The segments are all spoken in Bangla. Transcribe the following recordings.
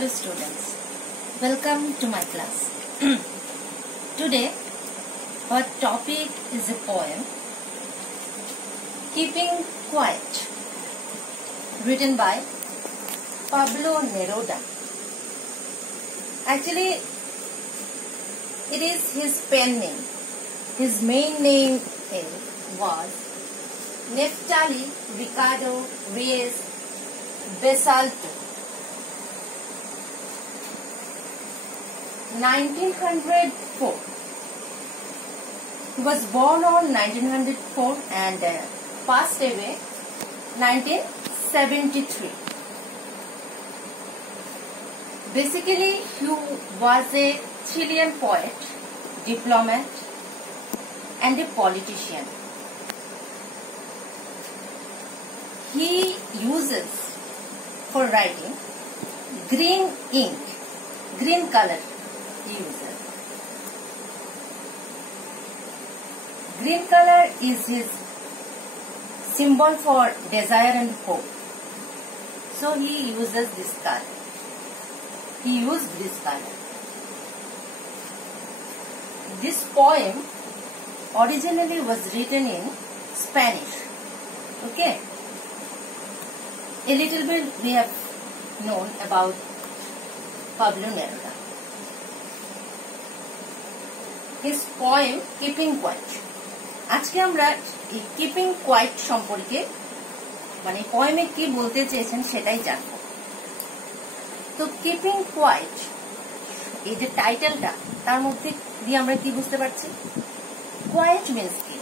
Hello students, welcome to my class. Today our topic is a poem, Keeping Quiet, written by Pablo Neruda. Actually, it is his pen name. His main name was Neftali Ricardo Reyes Besalto. 1904. He was born on 1904 and passed away 1973. Basically, he was a Chilean poet, diplomat, and a politician. He uses for writing green ink, green color. Green color is his symbol for desire and hope. So he uses this color. He used this color. This poem originally was written in Spanish. Okay. A little bit we have known about Pablo Neruda. His poem Keeping Quiet. আজকে আমরা এই কিপিং কোয়াইট সম্পর্কে মানে পোয়েমে কি বলতে চেয়েছেন সেটাই জানবো। তো কিপিং কোয়াইট এই যে টাইটেলটা তার মধ্যে দিয়ে আমরা কি বুঝতে পারছি? কোয়াইট মিন্স কি?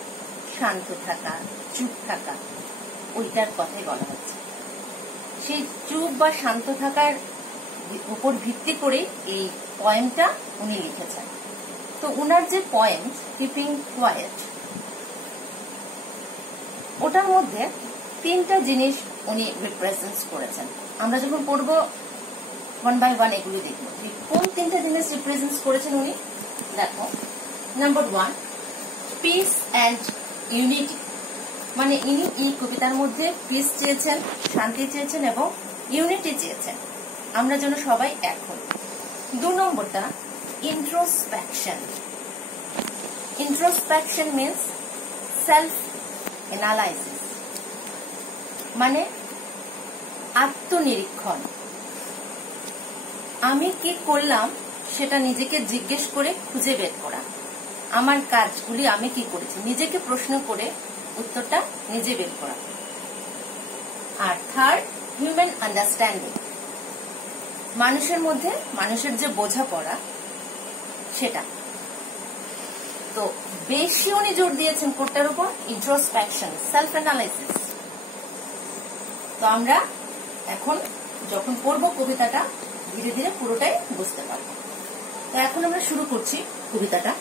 শান্ত থাকা, চুপ থাকা, ওইটার কথাই বলা হচ্ছে। সেই চুপ বা শান্ত থাকার উপর ভিত্তি করে এই পোয়েমটা উনি লিখেছেন। তো উনার যে পোয়েম কিপিং কোয়াইট, ওটার মধ্যে তিনটা জিনিস উনি রিপ্রেজেন্ট করেছেন। আমরা যখন পড়বো ওয়ান বাই ওয়ান এগুলি দেখব কোন তিনটা জিনিস রিপ্রেজেন্ট করেছেন উনি। দেখো, number one, piece and unity. মানে ইনি এই কবিতার মধ্যে পিস চেয়েছেন, শান্তি চেয়েছেন এবং ইউনিটি চেয়েছেন, আমরা যেন সবাই এক হই। দু নম্বরটা introspection. Introspection means self analysis, মানে আত্মনিরীক্ষণ। আমি কি করলাম সেটা নিজেকে জিজ্ঞেস করে খুঁজে বের করা, আমার কাজগুলি আমি কি করেছি নিজেকে প্রশ্ন করে উত্তরটা নিজে বের করা। আর থার্ড, হিউম্যান আন্ডারস্ট্যান্ডিং, মানুষের মধ্যে মানুষের যে বোঝাপড়া সেটা। তো বেশি উনি জোর দিয়েছেন কোনটার উপর? Introspection, self analysis. তো আমরা এখন যখন পড়ব কবিতাটা ধীরে ধীরে পুরোটাই বুঝতে পারবো। তো এখন আমরা শুরু করছি কবিতাটা।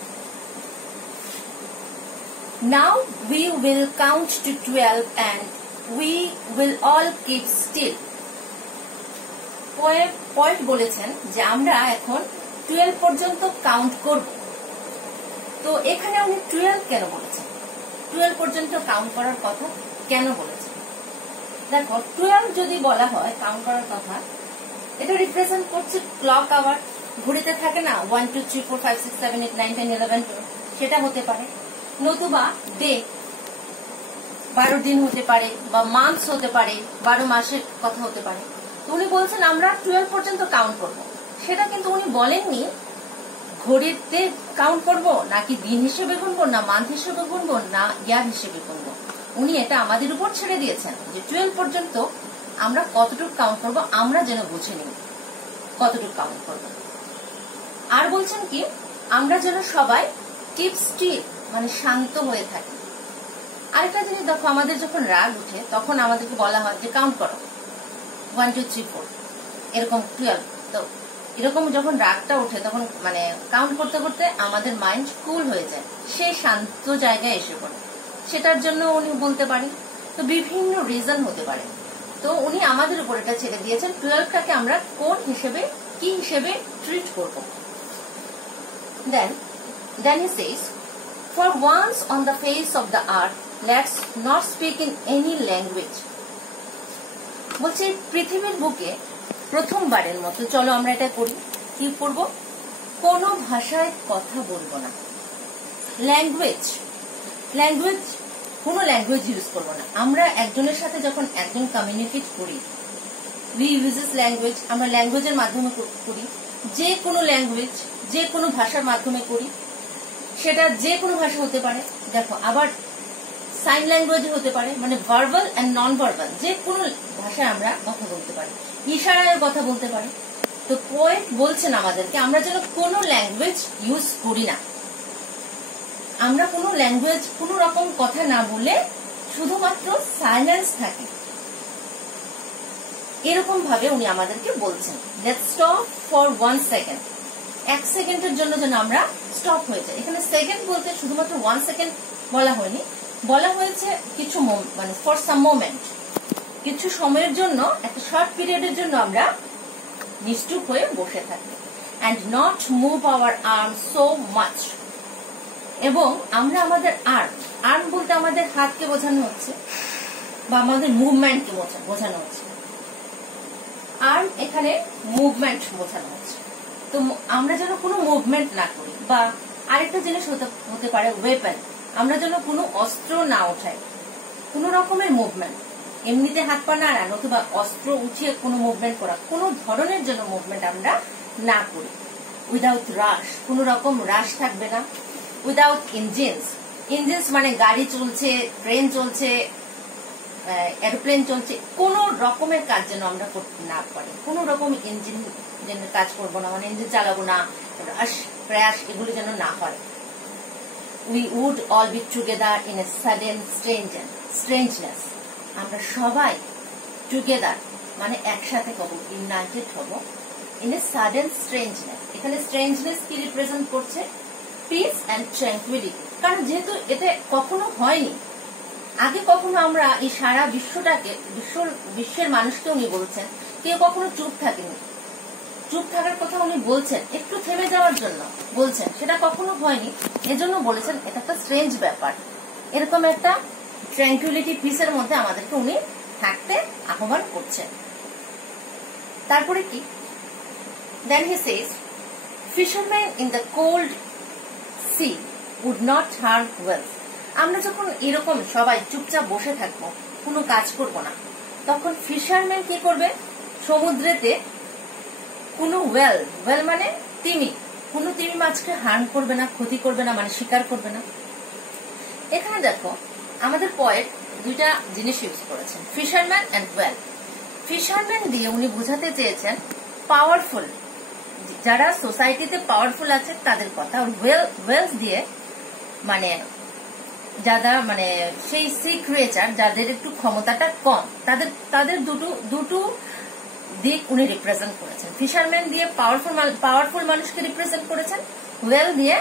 Now we will count to 12 and we will all keep still. Point বলেছেন যে আমরা এখন 12 পর্যন্ত কাউন্ট করব। তো এখানে উনি 12 কেন বলেছেন? 12 পর্যন্ত কাউন্ট করার কথা কেন বলেছেন? দেখো, 12 যদি বলা হয় কাউন্ট করার কথা, এটা রিপ্রেজেন্ট করছে ক্লক আওয়ার। ঘড়িতে থাকে না 1 2 3 4 5 6 7 8 9 10 11 12, সেটা হতে পারে। নতুবা ডে, 12 দিন হতে পারে, বা মান্থস হতে পারে, 12 মাসের কথা হতে পারে। তো উনি বলছেন আমরা 12 পর্যন্ত কাউন্ট করব। সেটা কিন্তু উনি বলেননি ঘড়িতে কাউন্ট করব, নাকি দিন হিসেবে গুনবো, না মান্থ হিসেবে গুনবো, না ইয়ার হিসেবে গুনবো। উনি এটা আমাদের উপর ছেড়ে দিয়েছেন যে 12 পর্যন্ত আমরা কতটুকু কাউন্ট করব, আমরা যেন বুঝে নিই কতটুকু কাউন্ট করব। আর বলছেন কি, আমরা যেন সবাই কিপ স্টিল, মানে শান্ত হয়ে থাকি। আরেকটা জিনিস দেখো, আমাদের যখন রাগ উঠে তখন আমাদেরকে বলা হয় যে কাউন্ট করো 1 2 3 4 এরকম 12। তো এরকম যখন রাগটা ওঠে তখন মানে কাউন্ট করতে করতে আমাদের মাইন্ড কুল হয়ে যায়, সেই শান্ত জায়গায় এসে পড়ে। সেটার জন্য উনি বলতে পারেন। তো বিভিন্ন রিজন হতে পারে। তো উনি আমাদের উপর এটা ছেড়ে দিয়েছেন 12টাকে আমরা কোন হিসেবে কি হিসেবে ট্রিট করব। Then he says, for once on the face of the earth, let's not speak in any language. বলছে পৃথিবীর বুকে প্রথমবারের মতো চলো আমরা এটা করি। কি করব? কোনো ভাষায় কথা বলবো না। ল্যাঙ্গুয়েজ কোনো ল্যাঙ্গুয়েজ ইউজ করবো না। আমরা একজনের সাথে যখন একজন কমিউনিকেট করি, উই ইউজেস ল্যাঙ্গুয়েজ, আমরা ল্যাঙ্গুয়েজের মাধ্যমে করি। যে কোনো ল্যাঙ্গুয়েজ, যে কোনো ভাষার মাধ্যমে করি, সেটা যে কোনো ভাষা হতে পারে। দেখো, আবার সাইন ল্যাঙ্গুয়েজ হতে পারে, মানে ভার্বাল এন্ড নন ভার্বাল, যে কোনো ভাষায় আমরা কথা বলতে পারি, ইশারায় কথা বলতে পারি। তো পোয়েট বলছেন আমাদেরকে আমরা যেন কোনো ল্যাঙ্গুয়েজ ইউজ করি না। আমরা কোনো ল্যাঙ্গুয়েজ, কোনো রকম কথা না বলে শুধুমাত্র সাইলেন্স থাকে, এরকম ভাবে উনি আমাদেরকে বলছেন। Let's stop for 1 second. 1 সেকেন্ডের জন্য যেন আমরা স্টপ হয়ে যাই। এখানে সেকেন্ড বলতে শুধুমাত্র 1 সেকেন্ড বলা হয়নি, বলা হয়েছে কিছু মানে ফর সাম মোমেন্ট, কিছু সময়ের জন্য, একটা শর্ট পিরিয়ডের জন্য আমরা নিশ্চুপ হয়ে বসে থাকি। And not move our arm so much. এবং আমরা আমাদের আর্ম বলতে আমাদের হাতকে বোঝানো হচ্ছে, বা আমাদের মুভমেন্টকে বোঝানো হচ্ছে। আর্ম এখানে মুভমেন্ট বোঝানো হচ্ছে। তো আমরা যেন কোনো মুভমেন্ট না করি। বা আরেকটা জিনিস হতে পারে ওয়েপন, আমরা যেন কোনো অস্ত্র না ওঠাই, কোনো রকমের মুভমেন্ট, এমনিতে হাত পা নাড়া অথবা অস্ত্র উঠিয়ে কোনো মুভমেন্ট করা, কোনো ধরনের যেন মুভমেন্ট আমরা না করি। উইদাউট রাশ, কোনো রকম রাশ থাকবে না। উইদাউট ইঞ্জিনস মানে গাড়ি চলছে, ট্রেন চলছে, এরোপ্লেন চলছে, কোন রকমের কাজ যেন আমরা করতে না পারি। কোন রকম ইঞ্জিন কাজ করবো না, মানে ইঞ্জিন চালাবো না, ক্র্যাশ এগুলো যেন না হয়। We would all be together in a sudden strangeness. আমরা সবাই টুগেদার মানে একসাথে হব, ইউনাইটেড হব ইন এ সাডেন স্ট্রেঞ্জনেস। এখানে স্ট্রেঞ্জনেস কি রিপ্রেজেন্ট করছে? Peace and tranquillity. কারণ যেহেতু এটা কখনো হয়নি আগে, কখনো আমরা এই সারা বিশ্বটাকে, বিশ্বের মানুষকে উনি বলছেন কেউ কখনো চুপ থাকেনি। চুপ থাকার কথা উনি বলছেন, একটু থেমে যাওয়ার জন্য বলছেন, সেটা কখনো হয়নি। এজন্য বলেছেন এটা একটা স্ট্রেঞ্জ ব্যাপার। এরকম একটা ট্র্যাঙ্কুইলিটি, পিসের মধ্যে আমাদেরকে উনি থাকতে আহ্বান করছেন। তারপরে কি? Then he says, fisherman in the cold sea would not harm wealth. আমরা যখন এরকম সবাই চুপচাপ বসে থাকবো, কোনো কাজ করব না, তখন ফিশারম্যান কি করবে? সমুদ্রেতে কোনো ওয়েল মানে তিমি, কোনো তিমি মাছকে হার্ম করবে না, ক্ষতি করবে না, মানে শিকার করবে না। এখানে দেখো আমাদের পোয়েট দুইটা জিনিস ইউজ করেছেন, ফিশারম্যান এন্ড ওয়েল। ফিশারম্যান দিয়ে উনি বোঝাতে চেয়েছেন পাওয়ারফুল, যারা সোসাইটিতে পাওয়ারফুল আছে তাদের কথা। ওয়েলস দিয়ে মানে যারা মানে সেই সি ক্রিয়েচার, যাদের একটু ক্ষমতাটা কম, তাদের দুটো দিক উনি রিপ্রেজেন্ট করেছেন। ফিশারম্যান দিয়ে পাওয়ারফুল মানুষকে রিপ্রেজেন্ট করেছেন, ওয়েল দিয়ে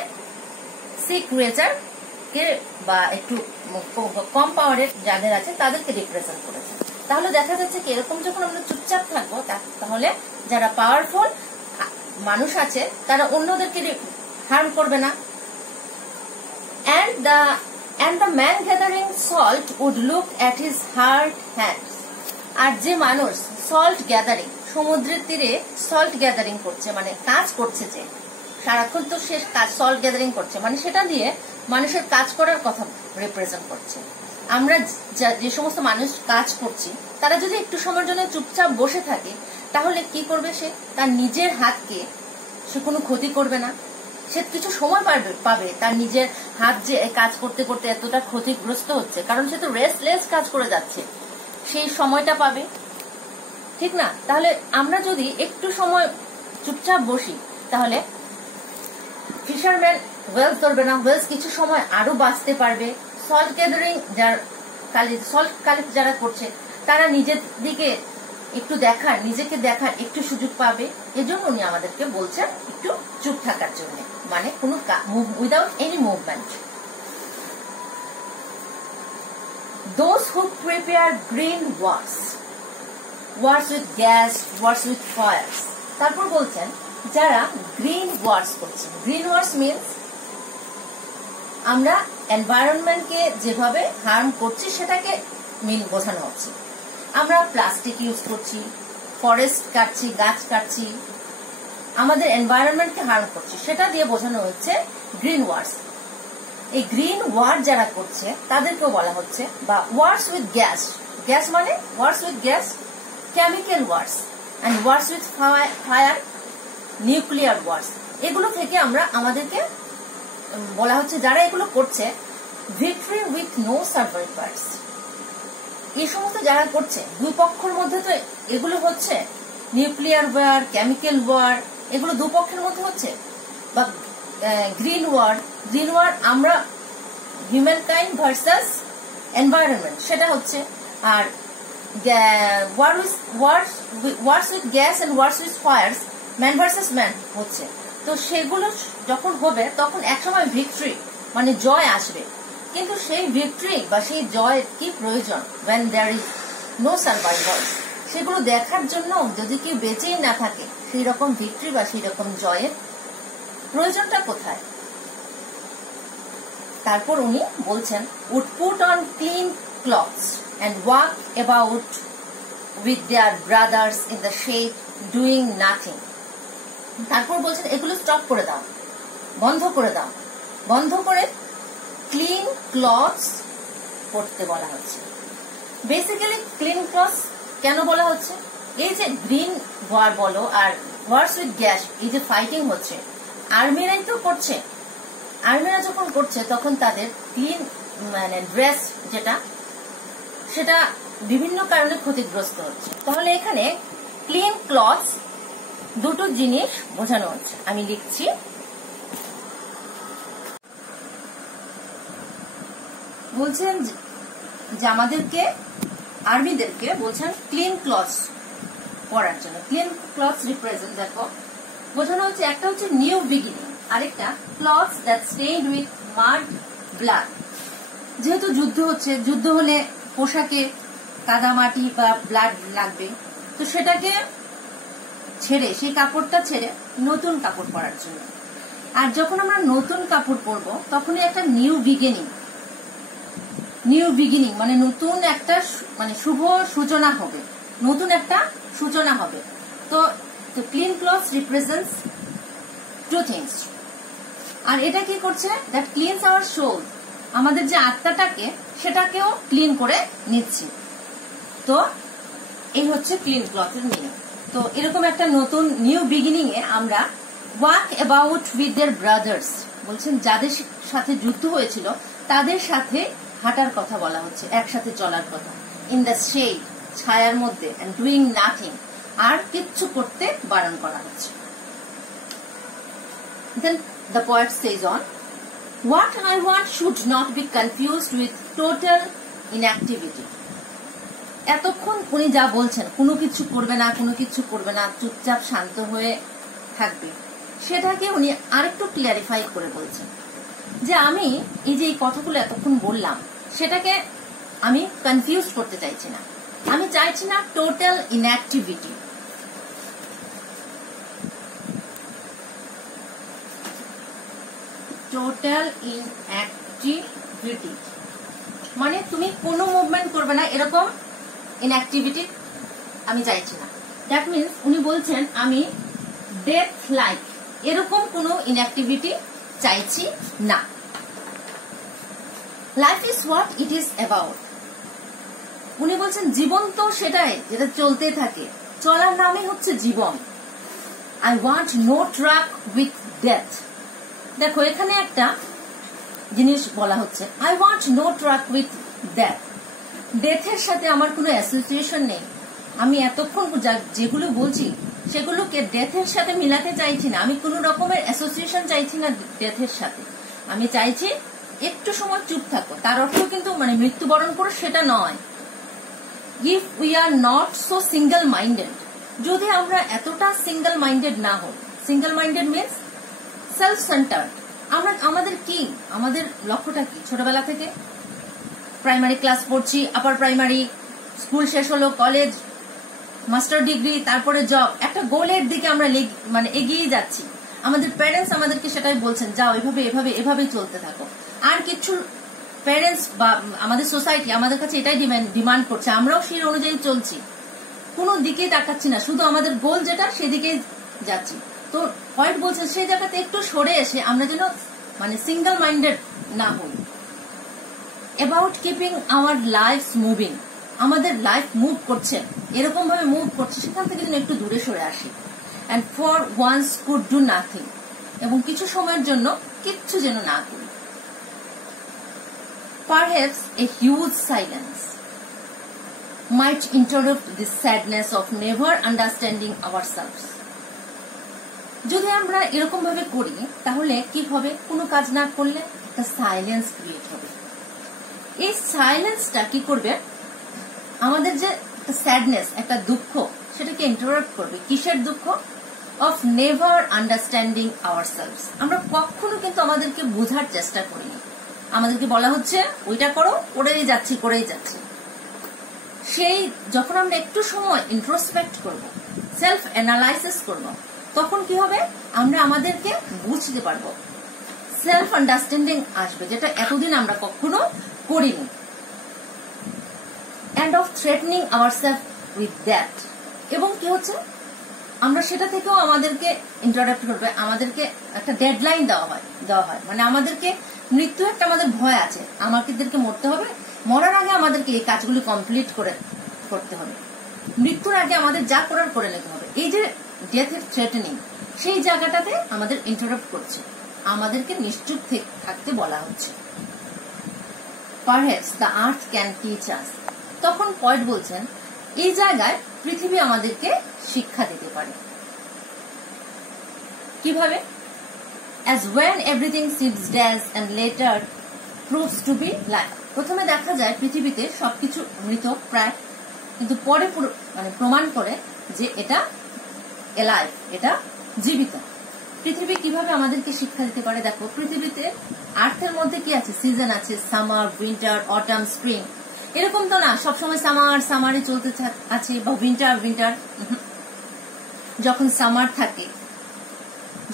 সি ক্রিয়েচার কে বা একটু কম পাওয়ারের যাদের আছে তাদেরকে রিপ্রেজেন্ট করেছেন। তাহলে দেখা যাচ্ছে কি, এরকম যখন আমরা চুপচাপ থাকবো, তাহলে যারা পাওয়ারফুল মানুষ আছে তারা অন্যদেরকে হার্ম করবে না। And the man gathering salt would look at his hard hands. আর যে মানুষ সল্ট গ্যাদারিং, সমুদ্রের তীরে সল্ট গ্যাদারিং করছে, মানে কাজ করছে, যে সারাক্ষণ তো সে কাজ সল্ট গ্যাদারিং করছে, মানে সেটা দিয়ে মানুষের কাজ করার কথা রিপ্রেজেন্ট করছে। আমরা যে সমস্ত মানুষ কাজ করছি, তারা যদি একটু সময়ের জন্য চুপচাপ বসে থাকে, তাহলে কি করবে? সে তার নিজের হাতকে সে কোনো ক্ষতি করবে না। সে কিছু সময় পাবে তার নিজের হাত যে কাজ করতে করতে এতটা ক্ষতিগ্রস্ত হচ্ছে, কারণ সে তো রেস্টলেস কাজ করে যাচ্ছে, সেই সময়টা পাবে, ঠিক না? তাহলে আমরা যদি একটু সময় চুপচাপ বসি, তাহলে ফিশারম্যান ওয়েলস ধরবে না, ওয়েলস কিছু সময় আরো বাঁচতে পারবে। সল্ট গ্যাদারিং সল্ট কালেক্ট যারা করছে, তারা নিজের দিকে একটু নিজেকে দেখার একটু সুযোগ পাবে। এজন্য উনি আমাদেরকে বলছেন একটু চুপ থাকার জন্য, মানে কোনো without any movement. Those who prepare green wars with gas, wars with fires. তারপর বলছেন যারা গ্রিন ওয়ার্স করছে। গ্রিন ওয়ার্স মিনস আমরা এনভায়রনমেন্টকে যেভাবে হার্ম করছি সেটাকে বোঝানো হচ্ছে। আমরা প্লাস্টিক ইউজ করছি, ফরেস্ট কাটছি, গাছ কাটছি, আমাদের এনভায়রনমেন্টকে হার্ম করছি, সেটা দিয়ে বোঝানো হচ্ছে গ্রিন ওয়ার্স। এই গ্রিন ওয়ার যারা করছে তাদেরকেও বলা হচ্ছে বা ওয়ার্স উইথ গ্যাস। গ্যাস মানে wars with gas, chemical wars and wars with fire, nuclear wars. এগুলো থেকে আমরা আমাদেরকে বলা হচ্ছে যারা এগুলো করছে ভিক্টরি উইথ নো সার্ভাইভার্স। এই সমস্ত যারা করছে দুই পক্ষের মধ্যে তো এগুলো হচ্ছে নিউক্লিয়ার ওয়ার, কেমিক্যাল ওয়ার, এগুলো দুপক্ষের মধ্যে হচ্ছে। বা গ্রিন ওয়ার আমরা হিউম্যান কাইন্ড ভার্সাস এনভায়রনমেন্ট, সেটা হচ্ছে। আর wars with gas and wars with fires, man versus man হচ্ছে। তো সেগুলো যখন হবে তখন একসময় ভিক্টরি মানে জয় আসবে, কিন্তু সেই ভিক্টরি বা সেই জয় কি প্রয়োজন when there is no survivor, সেগুলো দেখার জন্য যদি কেউ বেঁচেই না থাকে সেই রকম ভিক্টরি বা সেই রকম জয়ের প্রয়োজনটা কোথায়? তারপর উনি বলছেন would put on clean clothes and walk about with their brothers in the shade doing nothing. তারপর বলছেন এগুলো স্টপ করে দাও, বন্ধ করে দাও, বন্ধ করে ক্লিন ক্লথস পরতে বলা হচ্ছে। বেসিক্যালি ক্লিন ক্লথস কেন বলা হচ্ছে? এই যে গ্রিন ওয়ার বলো আর ওয়ার্স উইথ গ্যাস, এই যে ফাইটিং হচ্ছে, আর্মিরাই তো করছে। আর্মিরা যখন করছে তখন তাদের ক্লিন মানে ড্রেস যেটা, সেটা বিভিন্ন কারণে ক্ষতিগ্রস্ত হচ্ছে। তাহলে এখানে ক্লিন ক্লথস দুটো জিনিস বোঝানো হচ্ছে। আমি লিখছি, বলছেন যে আমাদেরকে আর্মিদেরকে বলছেন ক্লিন ক্লথস পরার জন্য। ক্লিন ক্লথস রিপ্রেজেন্ট, দেখো বোঝানো হচ্ছে একটা হচ্ছে নিউ বিগিনিং, আরেকটা clothes that stained with মাড blood. যেহেতু যুদ্ধ হচ্ছে, যুদ্ধ হলে পোশাকে কাদামাটি বা ব্লাড লাগবে, তো সেটাকে ছেড়ে, সেই কাপড়টা ছেড়ে নতুন কাপড় পরার জন্য। আর যখন আমরা নতুন কাপড় পরবো তখনই একটা নিউ বিগিনিং মানে নতুন একটা মানে শুভ সূচনা হবে, নতুন একটা সূচনা হবে। তো clean clothes represents two things. আর এটা কি করছে? দ্যাট ক্লিনস আওয়ার সোল, আমাদের যে আত্মাটাকে সেটাকেও ক্লিন করে নিচ্ছি। তো এই হচ্ছে ক্লিন ক্লথের মিনিং। তো এরকম একটা নতুন নিউ বিগিনিং এ আমরা walk about with their brothers, বলছেন যাদের সাথে যুদ্ধ হয়েছিল তাদের সাথে হাঁটার কথা বলা হচ্ছে, একসাথে চলার কথা। ইন দ্য শেড, ছায়ার মধ্যে, এন্ড ডুইং নাথিং, আর কিচ্ছু করতে বারণ করা হচ্ছে। Then the poet says on, what I want should not be confused with total inactivity. এতক্ষণ উনি যা বলছেন, কোনো কিছু করবে না, কোনো কিছু করবে না, চুপচাপ শান্ত হয়ে থাকবে, সেটাকে উনি আরেকটু ক্লিয়ারিফাই করে বলছেন যে আমি এই যে এই কথাগুলো এতক্ষণ বললাম সেটাকে আমি কনফিউজ করতে চাইছি না, আমি চাইছি না টোটাল ইনঅ্যাক্টিভিটি। টোটাল ইনঅ্যাক্টিভিটি মানে তুমি কোনো মুভমেন্ট করবে না, এরকম ইনঅ্যাক্টিভিটি আমি চাইছি না। দ্যাট মিনস উনি বলছেন আমি ডেথ লাইক এরকম কোনো ইনঅ্যাক্টিভিটি চাইছি না। Life is what it is about. উনি বলছেন জীবন তো সেটাই যেটা চলতে থাকে, চলার নামই হচ্ছে জীবন। I want no truck with death. দেখো এখানে একটা জিনিস বলা হচ্ছে, I want no truck with death. ডেথের সাথে আমার কোনো অ্যাসোসিয়েশন নেই। আমি এতক্ষণ যেগুলো বলছি সেগুলোকে ডেথের সাথে মিলাতে চাইছি না, আমি কোনো রকমের অ্যাসোসিয়েশন চাইছি না ডেথের সাথে। আমি চাইছি একটু সময় চুপ থাকো, তার অর্থ কিন্তু মানে মৃত্যুবরণ করো সেটা নয়। If we are not so single minded, যদি আমরা এতটা সিঙ্গেল মাইন্ডেড না হই, single minded means self centred. আমরা আমাদের কি, আমাদের লক্ষ্যটা কি? ছোটবেলা থেকে প্রাইমারি ক্লাস পড়ছি, আপার প্রাইমারি, স্কুল শেষ হলো, কলেজ, মাস্টার ডিগ্রি, তারপরে জব, একটা গোলের দিকে আমরা মানে এগিয়ে যাচ্ছি। আমাদের প্যারেন্টস আমাদেরকে সেটাই বলছেন, যাও এভাবে এভাবে এভাবেই চলতে থাকো। আর কিছু প্যারেন্টস বা আমাদের সোসাইটি আমাদের কাছে এটাই ডিমান্ড করছে, আমরাও সেই অনুযায়ী চলছি। কোনো দিকে তাকাচ্ছি না, শুধু আমাদের গোল যেটা সেদিকে যাচ্ছি। তো পয়েন্ট বলছে সেই জায়গাতে একটু সরে এসে আমরা যেন মানে সিঙ্গেল মাইন্ডেড না হই। About keeping our life moving, আমাদের লাইফ মুভ করছে, এরকম ভাবে মুভ করছে, সেখান থেকে যেন একটু দূরে সরে আসি। And for once could do nothing, এবং কিছু সময়ের জন্য কিচ্ছু যেন না করি। Perhaps a huge silence might interrupt the sadness of never understanding ourselves. যদি আমরা এরকম ভাবে করি তাহলে কি হবে, কোনো কাজ না করলে একটা সাইলেন্স ক্রিয়েট হবে। এই সাইলেন্সটা কি করবে, আমাদের যে একটা স্যাডনেস, একটা দুঃখ, সেটাকে ইন্টারাপ্ট করবে। কিসের দুঃখ? Of never understanding ourselves. আমরা কখনো কিন্তু আমাদেরকে বোঝার চেষ্টা করিনি। আমাদেরকে বলা হচ্ছে ওইটা করো, করেই যাচ্ছি। সেই যখন আমরা একটু সময় ইন্ট্রোস্পেক্ট করব, সেলফ অ্যানালাইসিস করব, তখন কি হবে, আমরা আমাদেরকে বুঝতে পারবো, সেলফ আন্ডারস্ট্যান্ডিং আসবে, যেটা এতদিন আমরা কখনো করিনি। End of threatening ourself with that, এবং কি হচ্ছে, আমরা সেটা থেকেও আমাদেরকে ইন্টারাপ্ট করবে, আমাদেরকে একটা ডেডলাইন দেওয়া হয়, মানে আমাদেরকে মৃত্যু একটা আমাদের ভয় আছে, আমাদেরকে মরতে হবে, মরার আগে আমাদেরকে এই কাজগুলি কমপ্লিট করতে হবে, মৃত্যুর আগে আমাদের যা করার করে নিতে হবে। এই যে ডেথের থ্রেটেনিং, সেই জায়গাটাতে আমাদের ইন্টারাপ্ট করছে, আমাদেরকে নিশ্চুপ থাকতে বলা হচ্ছে। Perhaps the earth can teach us, তখন পয়েন্ট বলছেন এই জায়গায় পৃথিবী আমাদেরকে শিক্ষা দিতে পারে। কিভাবে? as when everything seems dead and later proves to be life. প্রথমে দেখা যায় পৃথিবীতে সবকিছু মৃত প্রায়, কিন্তু পরে মানে প্রমাণ করে যে এটা এলাইভ, এটা জীবিত। পৃথিবী কিভাবে আমাদেরকে শিক্ষা দিতে পারে? দেখো, পৃথিবীতে আর্থের মধ্যে কি আছে, সিজন আছে, সামার, উইন্টার, অটাম, স্প্রিং। এরকম তো না সবসময় সামারই চলতে আছে, বা উইন্টার। যখন সামার থাকে,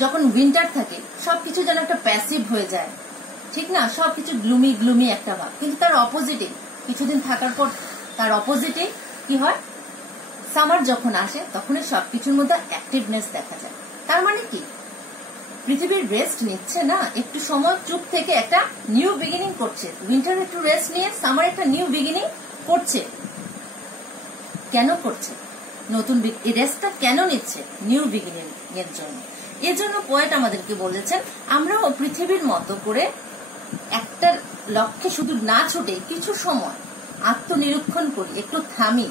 যখন উইন্টার থাকে, সবকিছু যেন একটা প্যাসিভ হয়ে যায়, ঠিক না? সবকিছু গ্লুমি একটা ভাব। কিন্তু তার অপোজিটে কিছুদিন থাকার পর তার অপোজিটে কি হয়, সামার যখন আসে তখনই সবকিছুর মধ্যে অ্যাক্টিভনেস দেখা যায়। তার মানে কি, পৃথিবীর রেস্ট নিচ্ছে না, একটু সময় চুপ থেকে একটা নিউ বিগিনিং করছে। উইন্টার একটু রেস্ট নিয়ে সামার একটা নিউ বিগিনিং করছে। কেন করছে? নতুন রেস্টটা কেন নিচ্ছে? নিউ বিগিনিং এর জন্য। এর জন্য পোয়েট আমাদেরকে বলেছেন আমরাও পৃথিবীর মতো করে একটা লক্ষ্যে শুধু না ছুটে কিছু সময় আত্মনিরীক্ষণ করি, একটু থামি,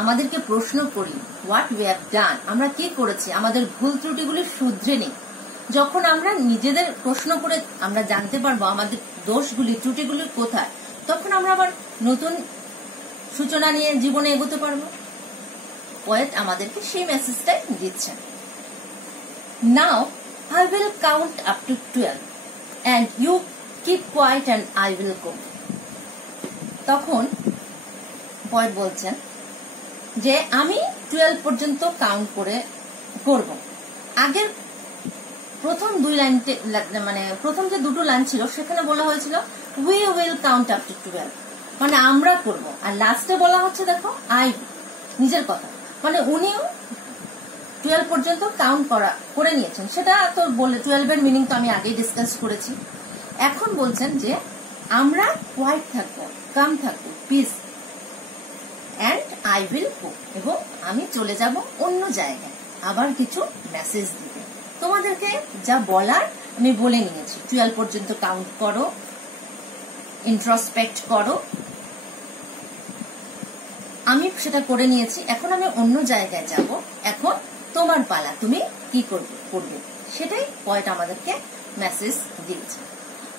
আমাদেরকে প্রশ্ন করি, হোয়াট উই হ্যাভ ডান, আমরা কি করেছি, আমাদের ভুল ত্রুটিগুলি শুধরে নিই। যখন আমরা নিজেদের প্রশ্ন করে আমরা জানতে পারবো আমাদের দোষগুলি, ত্রুটিগুলি কোথায়, তখন আমরা আবার নতুন সূচনা নিয়ে জীবনে এগোতে পারবো। পোয়েট আমাদেরকে সেই মেসেজটাই দিচ্ছেন। নাও I will count up to 12 and you keep quiet and I will go. তখন পোয়েট বলছেন যে আমি 12 পর্যন্ত কাউন্ট করব। আগের প্রথম দুই লাইনতে, মানে প্রথম যে দুটো লাইন ছিল সেখানে বলা হয়েছিল we will count up to 12, মানে আমরা করব। আর লাস্টে বলা হচ্ছে দেখো আই, নিজের কথা, মানে উনিও 12 পর্যন্ত কাউন্ট করে নিয়েছেন। সেটা তো বলে 12 এর মিনিং তো আমি আগেই ডিসকাস করেছি। এখন বলছেন যে আমরা কোয়াইট থাকবো, কাম থাকবো, peace, and I will go, এবং আমি চলে যাব অন্য জায়গায় আবার কিছু মেসেজ দিতে। তোমাদেরকে যা বলার আমি বলে নিয়েছি, 12 পর্যন্ত কাউন্ট করো, ইন্ট্রোস্পেক্ট করো, আমি সেটা করে নিয়েছি। এখন আমি অন্য জায়গায় যাব, এখন তোমার পালা, তুমি কি করবে, সেটাই পোয়েট আমাদেরকে মেসেজ দিয়েছে।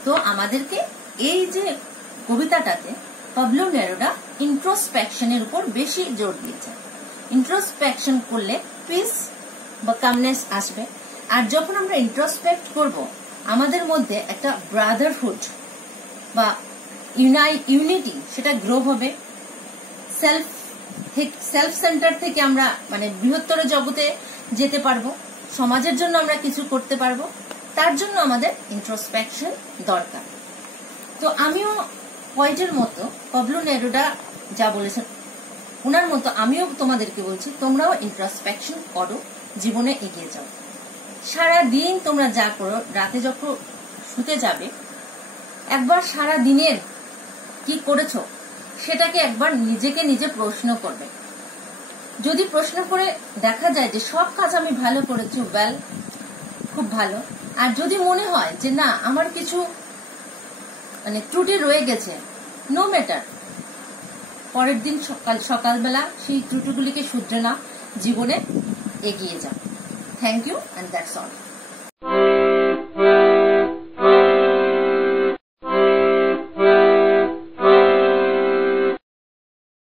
তো আমাদেরকে এই যে কবিতাটাতে পাবলো নেরুদা ইন্ট্রোস্পেকশনের উপর বেশি জোর দিয়েছে। ইন্ট্রোস্পেকশন করলে পিস বা কামনেস আসবে, আর যখন আমরা ইন্ট্রোস্পেক্ট করব আমাদের মধ্যে একটা ব্রাদারহুড বা ইউনিটি সেটা গ্রো হবে। সেলফ সেন্টার থেকে আমরা মানে বৃহত্তর জগতে যেতে পারবো, সমাজের জন্য আমরা কিছু করতে পারবো। তার জন্য আমাদের ইন্ট্রোস্পেকশন দরকার। তো আমিও পোয়েটের মতো পাবলো নেরুদা যা বলেছেন ওনার মতো আমিও তোমাদেরকে বলছি, তোমরাও ইন্ট্রোস্পেকশন করো, জীবনে এগিয়ে যাও। সারা দিন তোমরা যা করো, রাতে যখন শুতে যাবে একবার সারা দিনের কি করেছো সেটাকে একবার নিজেকে নিজে প্রশ্ন করবে। যদি প্রশ্ন করে দেখা যায় যে সব কাজ আমি ভালো করেছি, ওয়েল, খুব ভালো। আর যদি মনে হয় যে না আমার কিছু মানে ত্রুটি রয়ে গেছে, নো ম্যাটার, পরের দিন সকালবেলা সেই ত্রুটিগুলিকে শুধরে নাও, জীবনে এগিয়ে যাও। Thank you, and that's all.